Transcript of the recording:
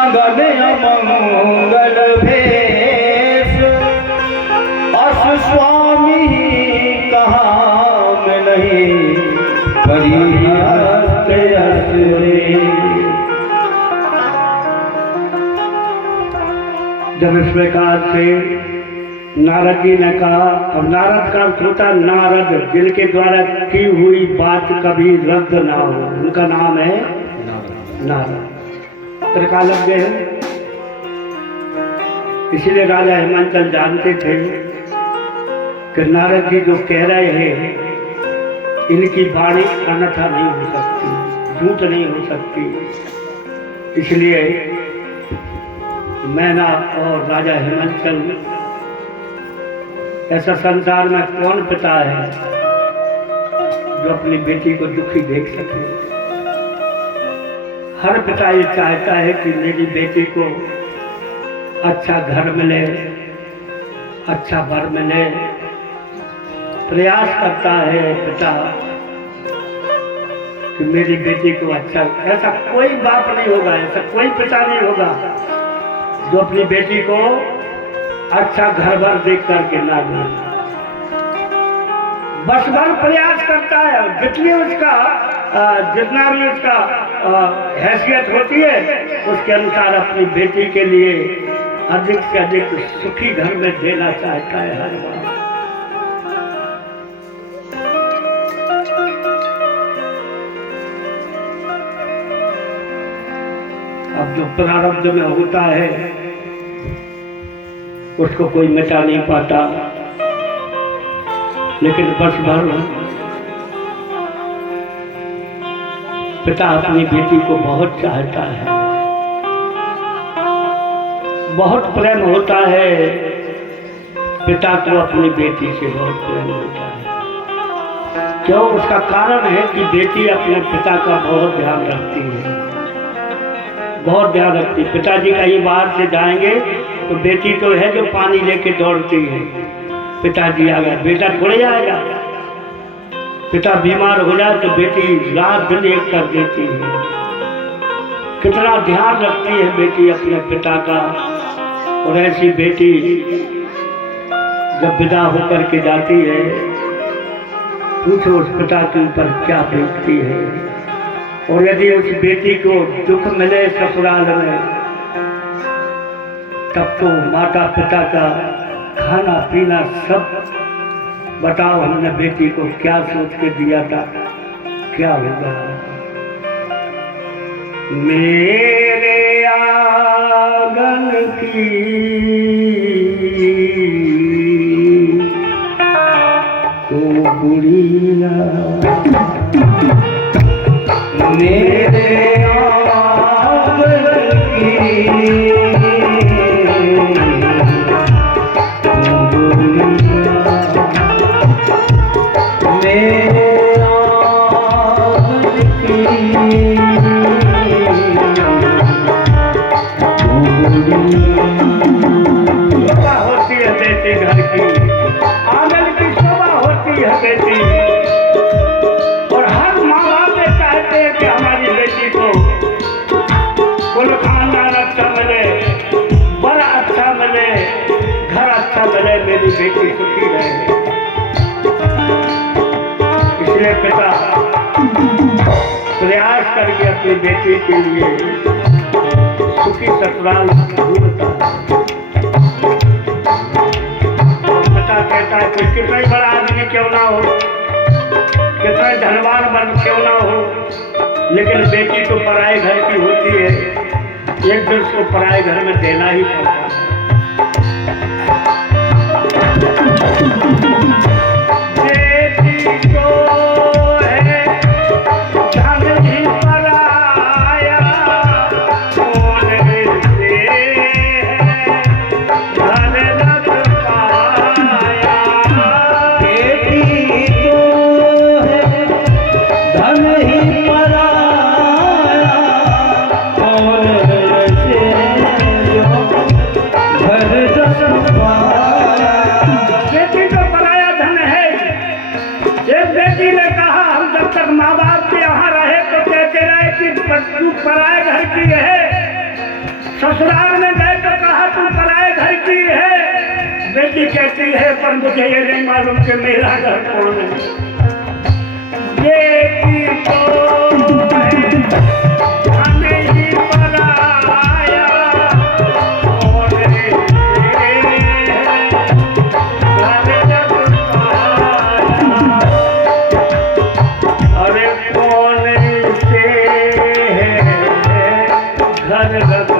नगन अमंगल भेष अस स्वामी कहाँ में नहीं परिहस्त असुरे। जब इस प्रकार से नारद जी ने कहा, अब नारद का अर्थ होता नारद, जिनके द्वारा की हुई बात कभी रद्द ना हो, उनका नाम है नारद। त्रिकालज्ञ है, इसीलिए राजा हिमांचल जानते थे कि नारद जी जो कह रहे हैं इनकी वाणी अन्यथा नहीं हो सकती, झूठ नहीं हो सकती। इसलिए मैना और राजा हिमांचल, ऐसा संसार में कौन पिता है जो अपनी बेटी को दुखी देख सके। हर पिता ये चाहता है कि मेरी बेटी को अच्छा घर मिले, अच्छा वर मिले, प्रयास करता है पिता कि मेरी बेटी को अच्छा। ऐसा कोई बाप नहीं होगा, ऐसा कोई पिता नहीं होगा जो अपनी बेटी को अच्छा घर भर देख करके ना दे। बस भर प्रयास करता है, जितनी उसका जितना भी उसका हैसियत होती है उसके अनुसार अपनी बेटी के लिए अधिक से अधिक सुखी घर में देना चाहता है हर बार। अब जो प्रारब्ध में होता है उसको कोई मिटा नहीं पाता, लेकिन वर्ष भर पिता अपनी बेटी को बहुत चाहता है, बहुत प्रेम होता है पिता को अपनी बेटी से, बहुत प्रेम होता है। क्यों? उसका कारण है कि बेटी अपने पिता का बहुत ध्यान रखती है, बहुत ध्यान रखती है। पिताजी कहीं बाहर से जाएंगे तो बेटी तो है जो पानी लेके दौड़ती है, पिताजी आ गए, बेटा थोड़े आएगा। पिता बीमार हो जाए तो बेटी रात दिन एक कर देती है। कितना ध्यान रखती है बेटी अपने पिता का। और ऐसी बेटी जब विदा होकर के जाती है, पूछो उस पिता के ऊपर क्या बीतती है। और यदि उस बेटी को दुख मिले ससुराल में, तब तो माता पिता का खाना पीना सब, बताओ हमने बेटी को क्या सोच के दिया था, क्या होगा। मेरे आंगन की तो गुड़िया, मेरे आंगन की होती है बेटी, घर की आंगन की शोभा होती है बेटी। और हर माँ बाप चाहते हैं कि हमारी बेटी को कुल खानदान अच्छा मिले, बड़ा अच्छा मिले, घर अच्छा मिले, मेरी बेटी सुखी रहे। इसलिए पिता प्रयास करके अपनी बेटी के लिए सुखी ससुराल ढूंढता है। पिता कहता है कोई कितना ही बड़ा आदमी क्यों ना हो, कितना धनवान बन क्यों ना हो, लेकिन बेटी तो पराए घर की होती है, एक दिन उसको पराए घर में देना ही पड़ता है। बेटी को है धन ही पराया, कौन से धन रख पाया। बेटी तो है धन ही पराया, कौन से जो घर रख पाया। बेटी तो पराया धन है। एक बेटी ने कहा हम जब तक माँ बाप के यहाँ रहे तो कहते रहे कि तू पराए घर की है, ससुराल में गए तो कहा तू पराए घर की है। बेटी कहती है पर मुझे ये नहीं मालूम कि मेरा घर कौन है। बेटी तो है हमें ही पराया, कौन है घर जब पाया। अरे कौन से है घर रख